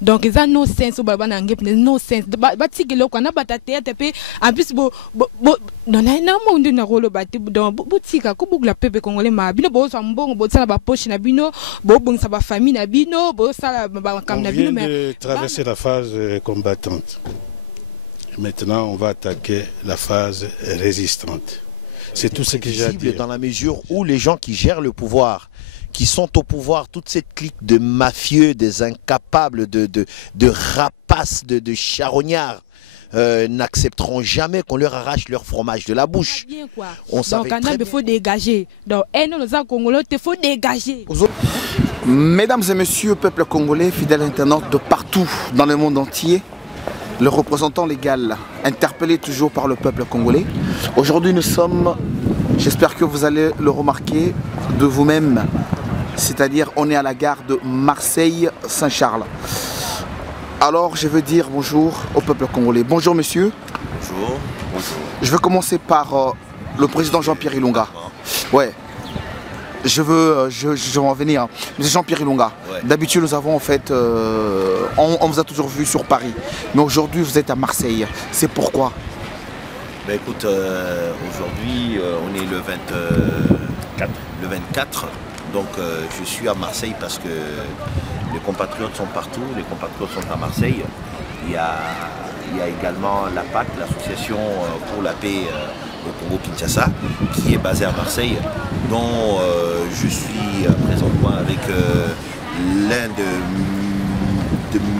Donc ils ont no sense au baba na ngep no sense ba tigelo kana batate tepe en plus bo non na monde na rolo bati donc botika ko bugla pepe congolais ma bino bo so mbongo bo sala ba poche na bino bo bongisa ba famille na bino bo sala ba kam na bino mais traverser la phase combattante. Maintenant, on va attaquer la phase résistante. C'est tout ce que j'ai à dire. Dans la mesure où les gens qui gèrent le pouvoir, qui sont au pouvoir, toute cette clique de mafieux, des incapables, de rapaces, de charognards, n'accepteront jamais qu'on leur arrache leur fromage de la bouche. On savait très bien. Il faut dégager. Donc, il faut dégager. Mesdames et messieurs, peuple congolais, fidèles internautes de partout dans le monde entier, le représentant légal interpellé toujours par le peuple congolais. Aujourd'hui nous sommes, j'espère que vous allez le remarquer de vous-même, c'est-à-dire on est à la gare de Marseille-Saint-Charles. Alors je veux dire bonjour au peuple congolais. Bonjour monsieur. Bonjour. Bonjour. Je vais commencer par le président Jean-Pierre Ilunga. Ouais. Je vais en venir. Monsieur Jean-Pierre Ilunga, ouais. D'habitude nous avons en fait, on vous a toujours vu sur Paris, mais aujourd'hui vous êtes à Marseille. C'est pourquoi? Ben écoute, aujourd'hui on est le 24, donc je suis à Marseille parce que les compatriotes sont partout, les compatriotes sont à Marseille. Il y a également la PAC, l'association pour la paix au Congo-Kinshasa, qui est basée à Marseille, dont je suis présentement avec l'un de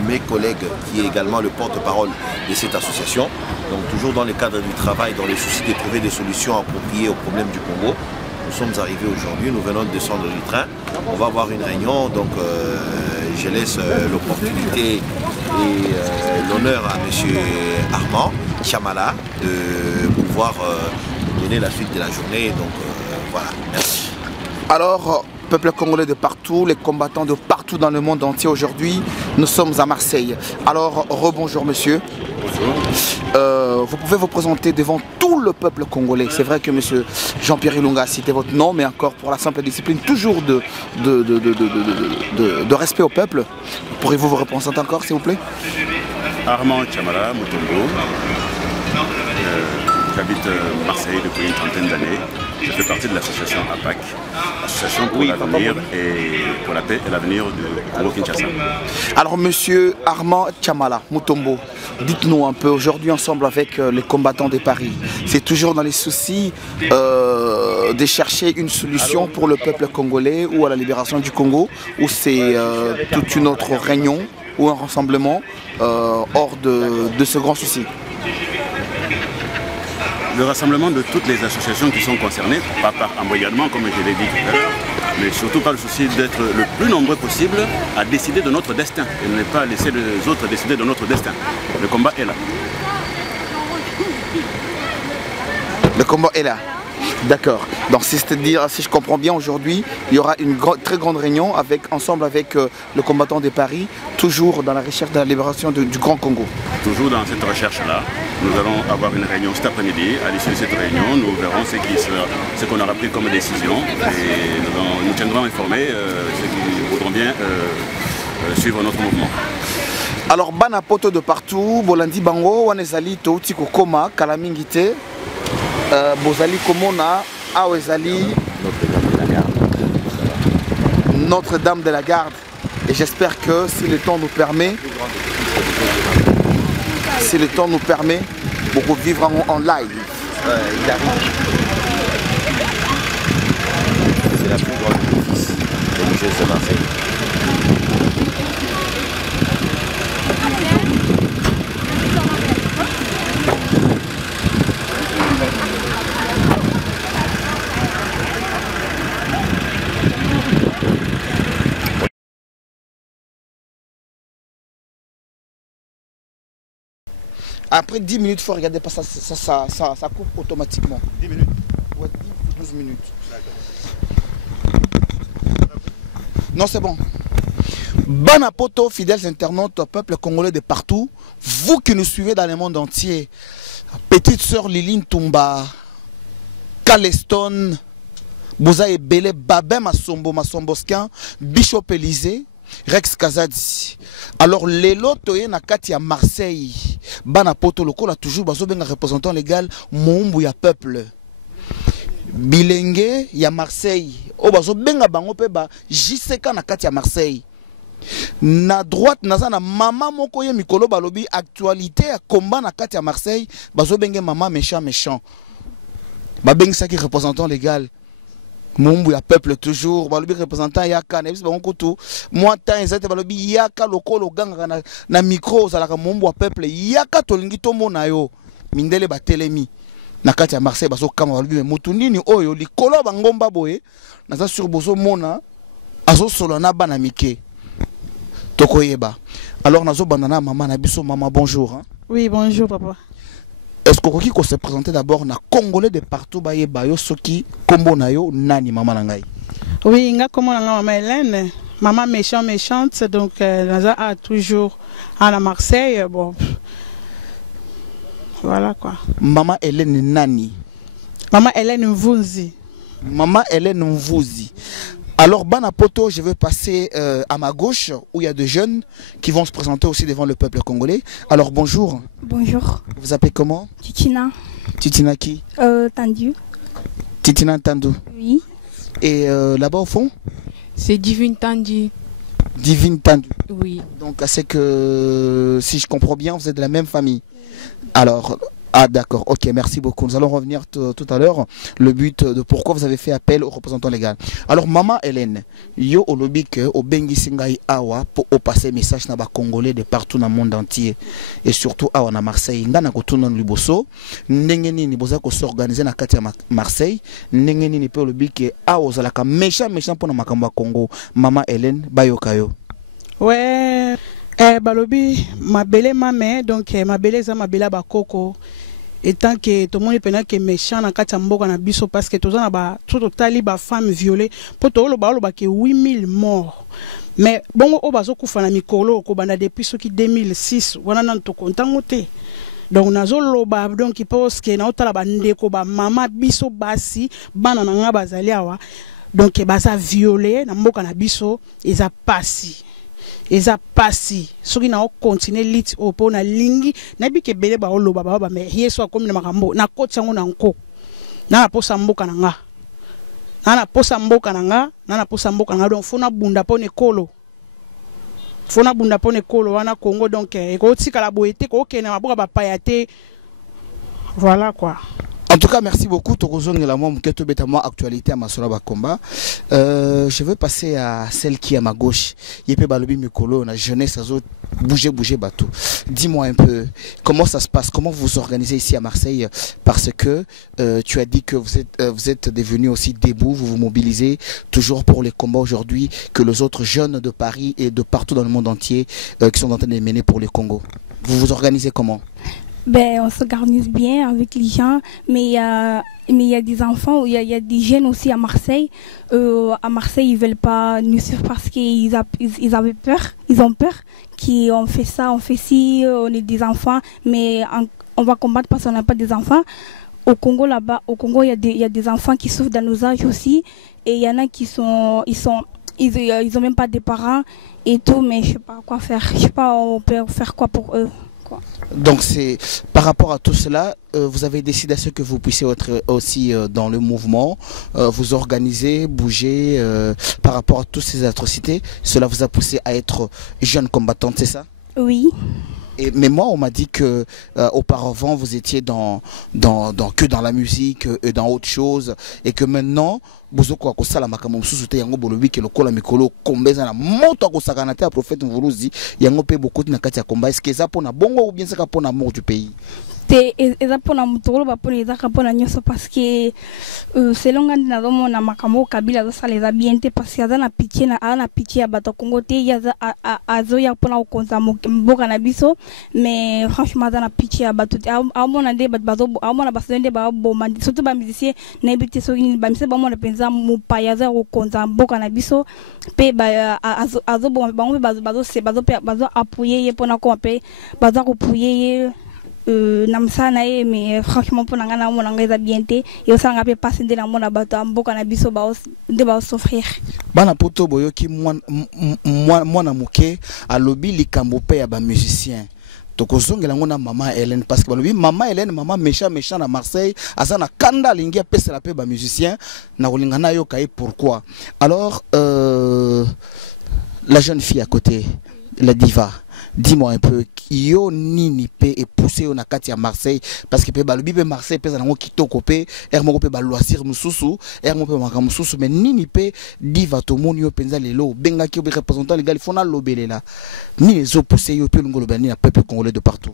mes collègues qui est également le porte-parole de cette association. Donc toujours dans le cadre du travail, dans le souci de trouver des solutions appropriées aux problèmes du Congo. Nous sommes arrivés aujourd'hui, nous venons de descendre du train. On va avoir une réunion, donc je laisse l'opportunité et l'honneur à M. Armand Chamala de pouvoir donner la suite de la journée. Donc voilà, merci. Alors, peuple congolais de partout, les combattants de partout dans le monde entier aujourd'hui, nous sommes à Marseille. Alors, rebonjour monsieur. Bonjour. Vous pouvez vous présenter devant tout le peuple congolais. C'est vrai que monsieur Jean-Pierre Ilunga a cité votre nom, mais encore pour la simple discipline, toujours de respect au peuple. Pourriez-vous vous représenter encore, s'il vous plaît? Armand Chamala Mutombo. J'habite Marseille depuis une trentaine d'années. Je fais partie de l'association APAC, Association pour l'avenir et pour la paix et l'avenir du Congo-Kinshasa. Alors monsieur Armand Chamala Mutombo, dites-nous un peu, aujourd'hui ensemble avec les combattants de Paris, c'est toujours dans les soucis de chercher une solution pour le peuple congolais ou à la libération du Congo, ou c'est toute une autre réunion ou un rassemblement hors de ce grand souci? Le rassemblement de toutes les associations qui sont concernées, pas par embrigadement comme je l'ai dit tout à l'heure, mais surtout par le souci d'être le plus nombreux possible à décider de notre destin et ne pas laisser les autres décider de notre destin. Le combat est là. Le combat est là. D'accord. Donc c'est-à-dire, si je comprends bien, aujourd'hui, il y aura une très grande réunion ensemble avec le combattant de Paris, toujours dans la recherche de la libération du Grand Congo. Toujours dans cette recherche-là. Nous allons avoir une réunion cet après-midi. À l'issue de cette réunion, nous verrons ce qu'on aura pris comme décision et nous tiendrons informés ceux qui voudront bien suivre notre mouvement. Alors, bana poto de partout, Bolandi Bango, Wanezali, Touti Kokoma, Kalamingite, Bozali Komona, Awezali, Notre-Dame de la Garde. Et j'espère que si le temps nous permet, beaucoup vivre en live. Il arrive. C'est la plus grande office de l'UGC de Marseille. Après 10 minutes, il faut regarder, parce que ça coupe automatiquement. 10 minutes? Ouais, 10 ou 12 minutes. Non, c'est bon. Banapoto, fidèles internautes, peuple congolais de partout, vous qui nous suivez dans le monde entier, petite sœur Liline Toumba, Caleston, Bouza Ebele, Babé Masomboskin, Bishop Élysée, Rex Kazadi. Alors lelo toye na kati ya Marseille bana poto lokola toujours bazo benga représentant légal moumbu ya peuple bilenge ya Marseille o bazo benga bango pe ba JCK na kati ya Marseille na droite naza na mama moko ye mikolo balobi actualité ya combat na kati ya Marseille bazo benga mama méchant ba bengi saki représentant légal Mumbu ya peuple toujours balobi représentant yaka na biso bango kutu moi temps ezate balobi yaka lokolo ganga na micro zalaka mumbu ya peuple yaka tolingi tomona yo mindele batelemi na kati ya Marseille baso kama balobi mutu nini oyo likolo bangomba boye naza sur bozo mona azo solo na bana mike tokoyeba. Alors nazo bandana mama na biso mama bonjour hein? Oui bonjour papa. Est-ce qu'on se présenter d'abord na Congolais de partout baye bayo soki kombo na yo nani mama na ngai? Oui, nga kombo na nga mama Hélène, maman méchante donc naza a toujours à Marseille bon. Voilà quoi. Maman Hélène nani? Maman Hélène Mvunzi. Maman Hélène Mvunzi. Alors, Banapoto, je vais passer à ma gauche, où il y a des jeunes qui vont se présenter aussi devant le peuple congolais. Alors, bonjour. Bonjour. Vous vous appelez comment? Titina. Titina qui? Tandu. Titina Tandu. Oui. Et là-bas au fond? C'est Divine Tandu. Divine Tandu. Oui. Donc, c'est que, si je comprends bien, vous êtes de la même famille. Alors... Ah d'accord, ok, merci beaucoup. Nous allons revenir tout à l'heure. Le but de pourquoi vous avez fait appel au représentant légal. Alors maman Hélène, yo au lobby que au bengi singai awa pour passer message na ba congolais de partout dans le monde entier et surtout awa na Marseille. Ngana ko tuna liboso, ndenge nini boza ko s'organiser na kati ya Marseille, ndenge nini pe au lobby que awa zalaka méchant pour na makambo ya Congo. Maman Hélène bayokayo. Ouais. Balobi mabele mame donc mabele za mabela bakoko étant que tout le monde est que méchant na kati mboka na biso parce que tous na ba tout tali ba femme violée pour to lo ba ke 8000 morts mais bongo o bazo kufa na mikolo ko banda depuis soki 2006 wana nan to kontango te donc nazo loba donc parce que na otala ba ndeko ba mama biso basi bana na nga bazali awa donc baza violé na mboka na biso eza pasi. Eza pasi soki na continuer lit opo na lingi na bike bele ba oloba ba me yeso akomi na makambo na kotsango na nko na posa mboka na nga na posa mboka na nga na posa mboka nga donc fona bunda pone kolo wana Congo donc ko tika la boete ko kena maboka ba payate voilà quoi. En tout cas, merci beaucoup. Actualité à Masola combat. Je veux passer à celle qui est à ma gauche. Yepé Balobi Mikolo, la jeunesse, bouger bateau. Dis-moi un peu, comment ça se passe? Comment vous vous organisez ici à Marseille? Parce que tu as dit que vous êtes devenus aussi debout, vous vous mobilisez toujours pour les combats aujourd'hui que les autres jeunes de Paris et de partout dans le monde entier qui sont en train de mener pour le Congo. Vous vous organisez comment? Ben, on s'organise bien avec les gens, mais il y a des enfants, il y a des jeunes aussi à Marseille. À Marseille, ils veulent pas nous suivre parce qu'ils avaient peur, ils ont peur qu'on fait ça, on fait ci, on est des enfants, mais on va combattre parce qu'on n'a pas des enfants. Au Congo là-bas, il y a des enfants qui souffrent dans nos âges aussi, et il y en a qui ils ont même pas des parents et tout, mais je sais pas quoi faire, je sais pas on peut faire quoi pour eux. Donc c'est par rapport à tout cela, vous avez décidé à ce que vous puissiez être aussi dans le mouvement, vous organiser, bouger par rapport à toutes ces atrocités. Cela vous a poussé à être jeune combattante, c'est ça? Oui. Mais moi, on m'a dit que auparavant vous étiez que dans la musique et dans autre chose, et que maintenant bozoko akosala makambo mususu te yango bolobi ke lokola mikolo kombeza na moto akosakana te a prophète Mvuluzi yango pe beaucoup na kati ya combat. Est-ce que ça pona bongo ou bien c'est pour la mort du pays? Eza pona mutolo ba pona eza pona nyoso parce que selon ngandi na domo na makambo kabila zo sala eza bien te parce que na pitié ya bato Congo te yaza azo ya pona okonza mboka na biso mais franchement na pitié ya bato amona de bato amona basende ba bomba surtout ba musicien na bité so ni ba mise ba mona penza mupaya za okonza mboka na biso pe ba azo bomba bango bazo appuyer ye pona ko pe bazo ko appuyer namsana ye mais franchement pour nanga na mona ngeza bien te et aussi nga pe passer de la mona bato amboka na biso ba de ba souffrir bana poto boyoki mwana muke alobi likambo pe ya ba musicien tokozongela ngona mama Hélène parce que balobi mama Hélène mama méchant na Marseille azana kanda lingi apesa la pe ba musicien na kolingana yo kai pourquoi alors la jeune fille à côté la diva. Dis-moi un peu, yo nini pe et poussé on a kati à Marseille parce que pe balobi pe Marseille pe zango kitoko pe ermo pe ba loisir mususu ermo pe maka mususu mais nini pe diva to moni yo penza lelo benga ki obi représentant légal fona lobelela ni les autres poussé yo pe ngolo bani na peuple congolais de partout.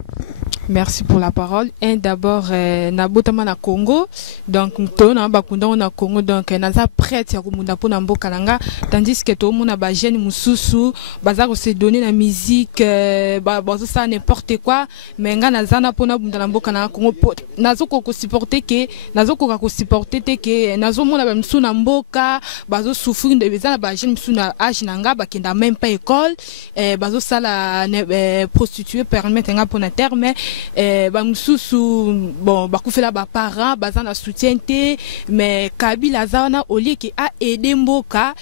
Merci pour la parole. D'abord, na botama na Congo, donc to na bakunda na Congo donc naza prête ya kumunda po na mboka nanga tandis que to mona ba jeune mususu bazako se donner la musique bazo ça n'importe quoi mais nga nazana po na bunda na mboka na Congo nazoko ko supporter que nazoko ko supporter te que nazo mona ba msu na mboka bazo souffrir de bezana ba jeune msu na âge nanga bakenda même pas école bazo ça la prostituée permettre nga po na terre mais bamususu bon bakufela ba parents bazana soutien te mais Kabila zana au lieu que a aider mboka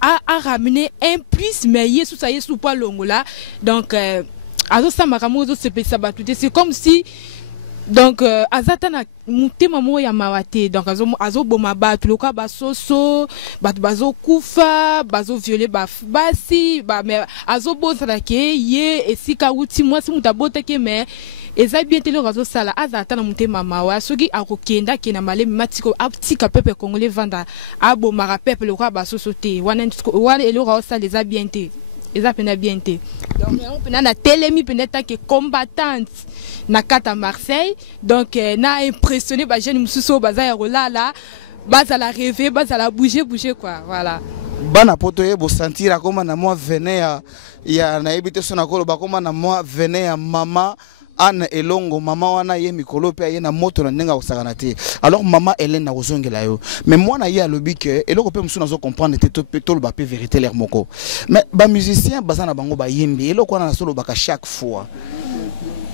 a ramené un plus mais yesu ça yesu pas longola donc azo ça maramozo se pesa batute c'est comme si donc azatana mutema mo ya mawate donc azo boma batu loka basoso batu bazo kufa bazo violer basi ba mais azo bozala ke ye esika uti moi si mutabota ke mais eza bien telo azo sala azatana mutema mawa soki akokenda ke na malemi matiko aptika peuple congolais vanda abomara peuple loka basoso te wana elo ra sala eza bien te eza pena bien te donc on pena na telemi pena tant que combattante na kata Marseille donc na impressionné ba jeune mususu baza ya rolala baza la rêver baza la bouger quoi voilà bana poto ye bo sentir comme na moi venait ya na ebite sona kolo ba comme na moi venait ya mama Anne Elongo mama wana ye mikolo pe ye na moto na ndenga osakana te alors mama Hélène na kozongela yo mais moi na ye alobi que eloko pe musu nazo comprendre te to lo ba pe vérité l'air moko mais ba musicien bazana bango ba yembi eloko wana solo baka chaque fois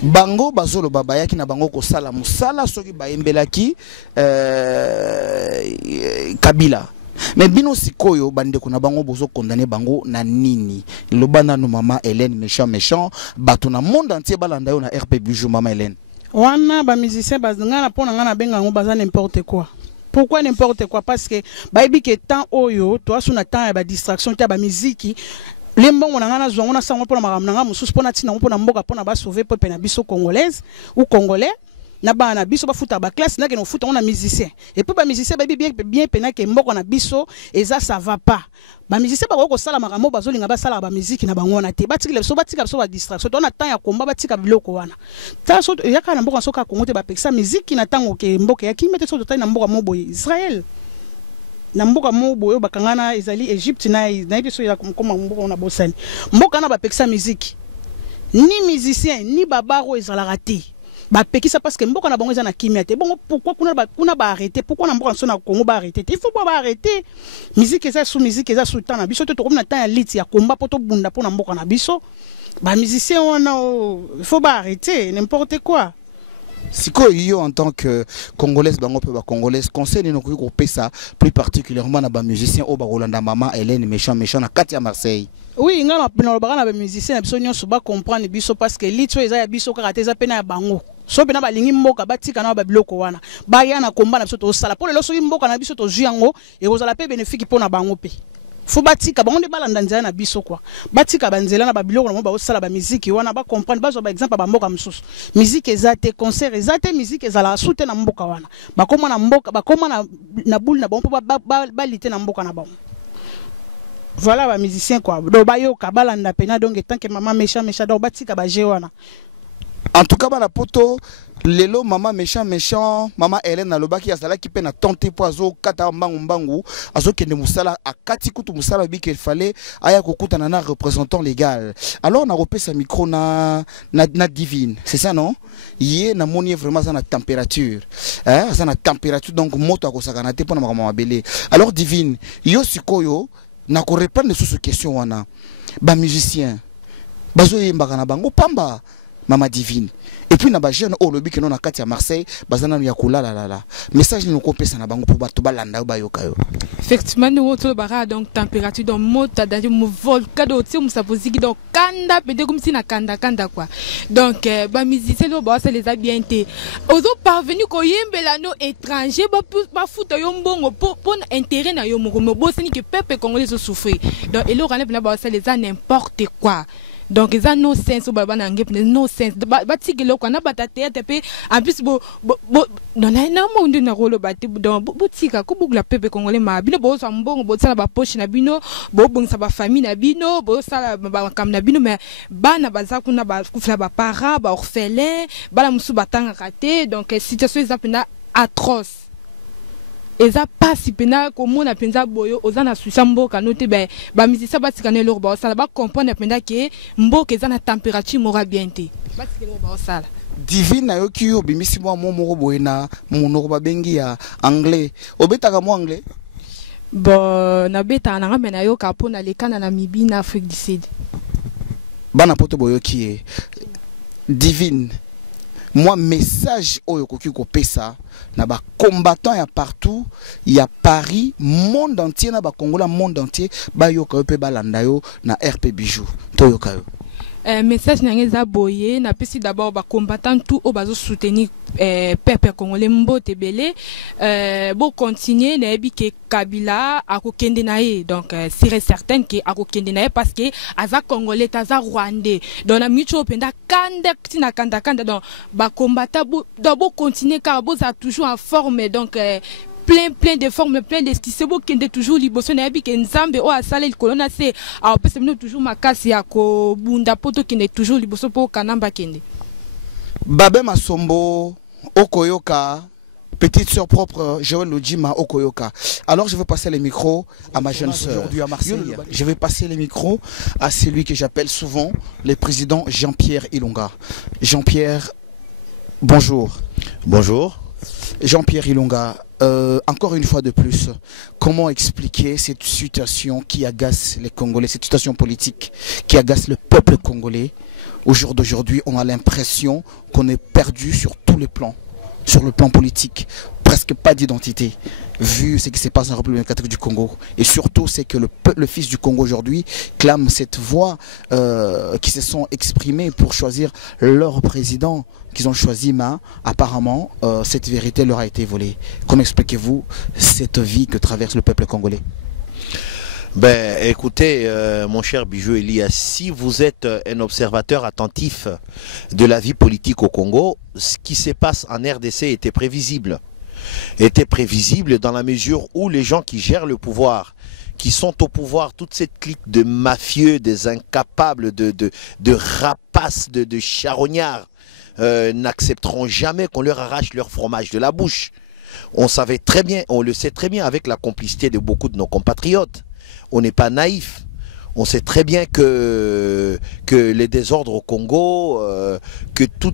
bango bazolo baba yaki na bango ko sala musala soki ba yembelaki Kabila mais bino sikoyo bande ko na bango bozo condamner bango na nini lobana no mama Hélène méchant bato na monde entier balanda yo na RP Bijou mama Hélène wana ba musicien bazanga na pona ngana benga ngo baza n'importe quoi. Pourquoi n'importe quoi? Parce que baibi que temps oyo to asuna temps ya ba distraction ta ba musique lembo ngona ngana zongo na sango pona makamnanga mususu pona tina pona mboka pona ba sauver peuple na biso congolaise ou congolais na bana biso ba futa ba classe na ke no futa on a musicien et puis ba musicien ba bien pena ke mboko na biso eza ça va pas ba musicien ba ko sala makamo bazolinga ba sala ba musique na bango na te batikile so batika so ba distraction to na temps ya komba batika biloko wana ta so yaka na mboka soka Congo te ba pekisa musique na tango ke mboka ya kimete so to na mboka mobo Israël na mboka mobo yo bakangana ezali Egypte na biso ya koma mboka na bosani mboka na ba pekisa musique ni musicien ni babaro ezala raté ba pekisa parce que mboka na bango eza na kimia te bon pourquoi kuna ba arrêter pourquoi na mboka na Congo ba arrêter il faut pas arrêter musique eza sous musique eza sous temps na biso to comme na temps ya lit ya combat poto bunda po na mboka na biso ba musicien wana il faut pas arrêter n'importe quoi. Siko yo en tant que congolaise bango pe ba congolaise conseil ni ko pesa plus particulièrement na ba musicien o ba Rolanda mama Hélène méchant na kati ya Marseille. Oui, ngala na ba na ba musicien na biso nyonso ba comprendre biso parce que litso eza ya biso kaka te eza pena ya bango. So pena balingi mboka batika na ba biloko wana. Ba ya na komba na biso to sala po lelo so mboka na biso to juyango e kozala pe bénéfique pona bango pe. Faut batika bango de balanda nzela na biso quoi. Batika banzela na ba biloko na ba osala ba musique wana ba comprendre ba zo ba exemple ba mboka msusu. Musique ezate concert ezate musique ezala soute na mboka wana. Ba koma na mboka ba koma na boule na bon ba lité na mboka na bango. Voilà ba musicien quoi. Do ba yo ka balanda pena donc tant que maman méchant do batika ba jewana. En tout cas bana poto lelo mama méchant mama Hélène alobaki azala ki pe na tenter poizo kata mbangu azo kende musala akati kutu musala bi qu'il fallait aya kokuta na représentant légal alors na repesa micro na divine c'est ça non yé na moni vraiment ça na température ça na température donc moto akosaka na te pona mama mabele alors divine yo sikoyo na ko répondre sur cette question wana ba musicien bazo yembaka na bango pamba Mama Divine. Et puis, na jeune au lobby que nous na kati à Marseille, bazana ya kula la. Message nous kopesa na bango pour bato balanda ba yokayo. Effectivement, nous avons bara donc température dans mota dans le volcan d'auti on s'aposigi donc kanda peut-être comme si na kanda quoi. Donc ba musicien lo ba ça les a bien été. Aux parvenus ko yembela no étranger ba futa yo mbongo pour intérêt na yo mo bo c'est ni que peuple congolais se souffrir. Donc et le rana ba ça les a n'importe quoi. Donc ils ont no sens au baba n'angep no sens batiki lo kana batate tepe en plus bo non na monde na rolo bati donc botika ko bugla pepe congolais ma bino bo so mbongo bo sala ba poche na bino bo bongisa ba famille na bino bo sala ba kam na bino mais bana bazaku na ba kufla ba para ba orphelin bala musu batanga raté donc situation ezapena atroce. Eza pas si pena comme na penza boyo ozana suisa mboka note ba misisa batikane lo ba sala ba comprendre penda ke mboka eza na température mora bien te batikane lo ba sala Divine na yoki yo bimisi mwa moko boye na monoko babengi ya anglais obetaka mo anglais bon na beta na ngamena yo ka pona lekana na Namibie na Afrique du Sud bana poto boyo ki Divine. Moi, message oyo koki ko pesa na ba combattant ya partout, il y a Paris, monde entier na ba Congola monde entier, ba yo ka pe balanda yo na RP Bijou. To yo ka yo. Message n'angeza boye na pesi d'abord ba combattant tout au bazo soutenir peuple congolais mbote belé bo continuer na bi ke Kabila akokende nae donc c'est certain que akokende nae parce que aza congolais aza rwandais donc na micho penda kanda tina kanda donc ba combattant bo continuer car bo ça toujours en forme donc plein de formes, plein de c'est beau qu'il y ait toujours liboso na yabi que nzambe o asala le colonna c'est alors parce que toujours makasi ya ko bunda poto qu'il y ait toujours liboso po kanamba kende Babé Masombo Okoyoka petite sœur propre Joël Lodjima Okoyoka. Alors je vais passer les micros à ma jeune sœur aujourd'hui à Marseille. Je vais passer les micros à celui que j'appelle souvent le président Jean-Pierre Ilonga. Jean-Pierre, bonjour. Bonjour. Jean-Pierre Ilonga, encore une fois de plus, comment expliquer cette situation qui agace les Congolais, cette situation politique qui agace le peuple congolais? Au jour d'aujourd'hui, on a l'impression qu'on est perdu sur tous les plans, sur le plan politique, presque pas d'identité, vu ce qui se passe en République démocratique du Congo. Et surtout, c'est que le fils du Congo aujourd'hui clame cette voix qui se sont exprimés pour choisir leur président qu'ils ont choisi, mais apparemment, cette vérité leur a été volée. Comment expliquez-vous cette vie que traverse le peuple congolais? Ben, écoutez, mon cher Bijou Elias, si vous êtes un observateur attentif de la vie politique au Congo, ce qui se passe en RDC était prévisible. Était prévisible dans la mesure où les gens qui gèrent le pouvoir, qui sont au pouvoir, toute cette clique de mafieux, des incapables, de rapaces, de charognards, n'accepteront jamais qu'on leur arrache leur fromage de la bouche. On savait très bien, on le sait très bien avec la complicité de beaucoup de nos compatriotes. On n'est pas naïf. On sait très bien que les désordres au Congo, que tous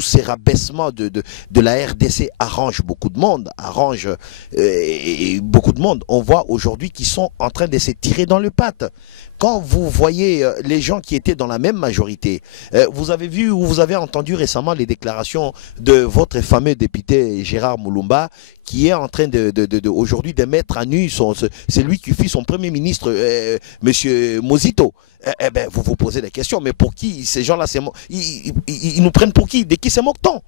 ces rabaissements de la RDC arrangent beaucoup de monde, beaucoup de monde. On voit aujourd'hui qu'ils sont en train de se tirer dans le patte. Quand vous voyez les gens qui étaient dans la même majorité, vous avez vu ou vous avez entendu récemment les déclarations de votre fameux député Gérard Moulumba, qui est en train aujourd'hui de mettre à nu, c'est lui qui fut son premier ministre, monsieur Mozito. Ben, vous vous posez des questions, mais pour qui ces gens-là, ils nous prennent pour qui? De qui se moque-t-on?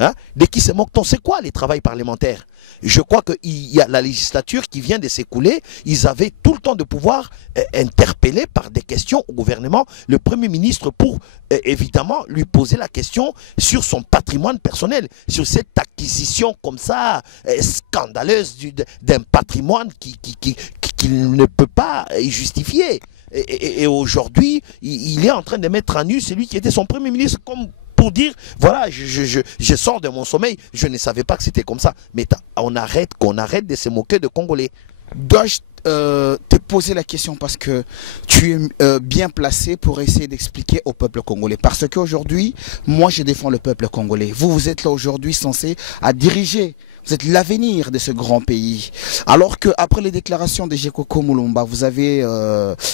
Hein? De qui se moque-t-on? C'est quoi les travails parlementaires? Je crois qu'il y a la législature qui vient de s'écouler. Ils avaient tout le temps de pouvoir interpeller par des questions au gouvernement le Premier ministre pour évidemment lui poser la question sur son patrimoine personnel, sur cette acquisition comme ça scandaleuse d'un patrimoine qu'il ne peut pas justifier. Et aujourd'hui, il est en train de mettre à nu celui qui était son Premier ministre comme pour dire, voilà, je sors de mon sommeil, je ne savais pas que c'était comme ça. Mais qu'on arrête de se moquer de Congolais. Dois-je te poser la question parce que tu es bien placé pour essayer d'expliquer au peuple congolais. Parce qu'aujourd'hui, moi je défends le peuple congolais. Vous êtes là aujourd'hui censé à diriger. Vous êtes l'avenir de ce grand pays. Alors qu'après les déclarations de Gekoko Mulumba, vous avez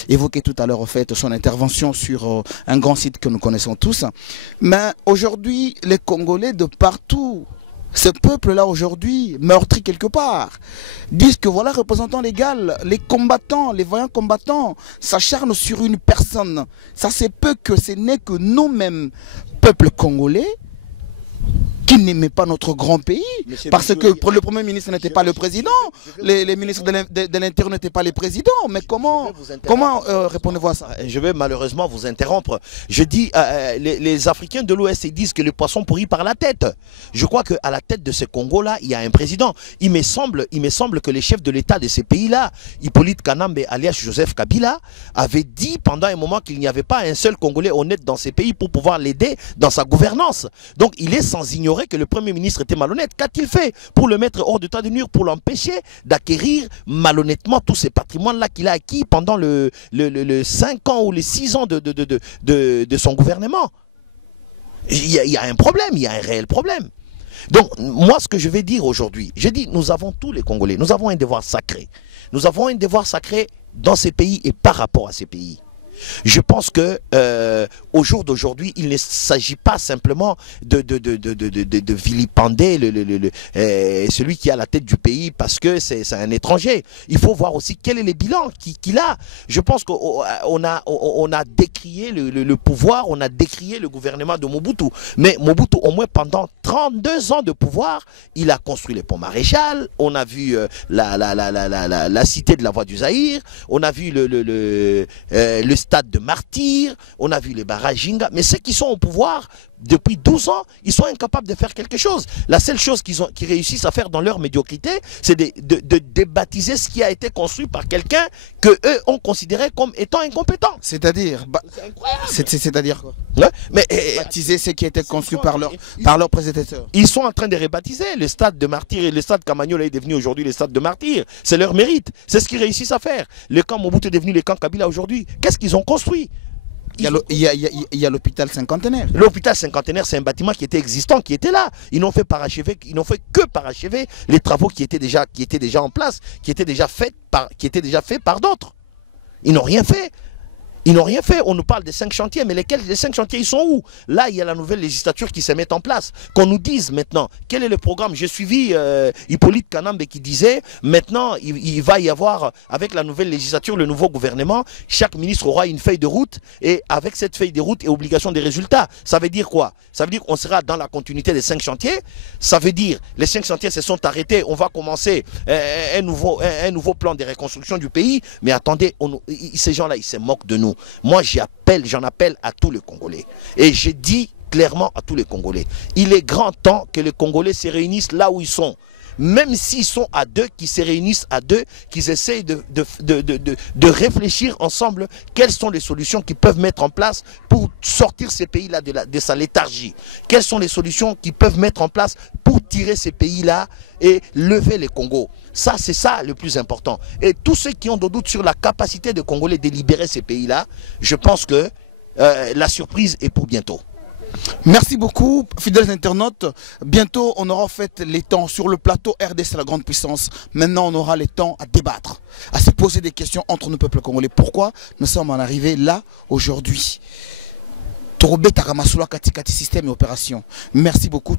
évoqué tout à l'heure en fait, son intervention sur un grand site que nous connaissons tous. Mais aujourd'hui, les Congolais de partout, ce peuple-là aujourd'hui, meurtri quelque part, disent que voilà, représentant légal, les combattants, les voyants combattants, s'acharnent sur une personne. Ça c'est peu que ce n'est que nous-mêmes, peuple congolais, qui n'aimait pas notre grand pays, parce que le Premier ministre n'était pas le président, les ministres de l'Intérieur n'étaient pas les présidents, mais comment répondez-vous à ça? Je vais malheureusement vous interrompre. Je dis, les Africains de l'Ouest, ils disent que le poisson pourrit par la tête. Je crois qu'à la tête de ce Congo-là, il y a un président. Il me semble que les chefs de l'État de ces pays-là, Hippolyte Kanambe alias Joseph Kabila, avait dit pendant un moment qu'il n'y avait pas un seul Congolais honnête dans ces pays pour pouvoir l'aider dans sa gouvernance. Donc il est sans ignorer que le Premier ministre était malhonnête. Qu'a-t-il fait pour le mettre hors d'état de nuire, pour l'empêcher d'acquérir malhonnêtement tous ces patrimoines-là qu'il a acquis pendant le 5 ans ou les 6 ans de son gouvernement? Il y a un problème, il y a un réel problème. Donc, moi, ce que je vais dire aujourd'hui, je dis, nous avons tous les Congolais, nous avons un devoir sacré. Nous avons un devoir sacré dans ces pays et par rapport à ces pays. Je pense que au jour d'aujourd'hui, il ne s'agit pas simplement de vilipender celui qui est à la tête du pays parce que c'est un étranger. Il faut voir aussi quel est le bilan qu'il a. Je pense qu'on a décrié le pouvoir, on a décrié le gouvernement de Mobutu. Mais Mobutu, au moins pendant 32 ans de pouvoir, il a construit les ponts maréchal, on a vu la cité de la Voie du Zaïre, on a vu le stade de Martyr, on a vu les barrages Jinga, mais ceux qui sont au pouvoir depuis 12 ans, ils sont incapables de faire quelque chose. La seule chose qu'ils réussissent à faire dans leur médiocrité, c'est de débaptiser ce qui a été construit par quelqu'un que eux ont considéré comme étant incompétent. C'est-à-dire c'est-à-dire quoi? Ouais, mais baptiser ce qui a été construit par leurs prédécesseurs. Ils sont en train de rebaptiser le stade de Martyr, et le stade Kamagnola est devenu aujourd'hui le stade de Martyr. C'est leur mérite. C'est ce qu'ils réussissent à faire. Le camp Mobutu est devenu le camp Kabila aujourd'hui. Qu'est-ce qu'ils ont construit? Il y a l'hôpital cinquantenaire. L'hôpital cinquantenaire, c'est un bâtiment qui était existant, qui était là. Ils n'ont fait que parachever les travaux qui étaient déjà en place, qui étaient déjà faits par d'autres. Ils n'ont rien fait. Ils n'ont rien fait. On nous parle des 5 chantiers, mais les 5 chantiers, ils sont où? Là, il y a la nouvelle législature qui se met en place. Qu'on nous dise maintenant, quel est le programme? J'ai suivi Hippolyte Kanambe qui disait, maintenant, il va y avoir, avec la nouvelle législature, le nouveau gouvernement, chaque ministre aura une feuille de route, et avec cette feuille de route et obligation des résultats. Ça veut dire quoi? Ça veut dire qu'on sera dans la continuité des 5 chantiers. Ça veut dire, les 5 chantiers se sont arrêtés, on va commencer un nouveau plan de reconstruction du pays. Mais attendez, ces gens-là, ils se moquent de nous. Moi, j'en appelle à tous les Congolais. Et je dis clairement à tous les Congolais, il est grand temps que les Congolais se réunissent là où ils sont. Même s'ils sont à deux, qu'ils se réunissent à deux, qu'ils essayent de réfléchir ensemble quelles sont les solutions qu'ils peuvent mettre en place pour sortir ces pays-là de sa léthargie. Quelles sont les solutions qu'ils peuvent mettre en place pour tirer ces pays-là et lever les Congos. Ça, c'est ça le plus important. Et tous ceux qui ont des doutes sur la capacité des Congolais de libérer ces pays-là, je pense que la surprise est pour bientôt. Merci beaucoup, fidèles internautes. Bientôt, on aura fait les temps sur le plateau RDC, la grande puissance. Maintenant, on aura les temps à débattre, à se poser des questions entre nos peuples congolais. Pourquoi nous sommes en arrivés là aujourd'hui? Torobé Taramasula Katikati système et opération. Merci beaucoup.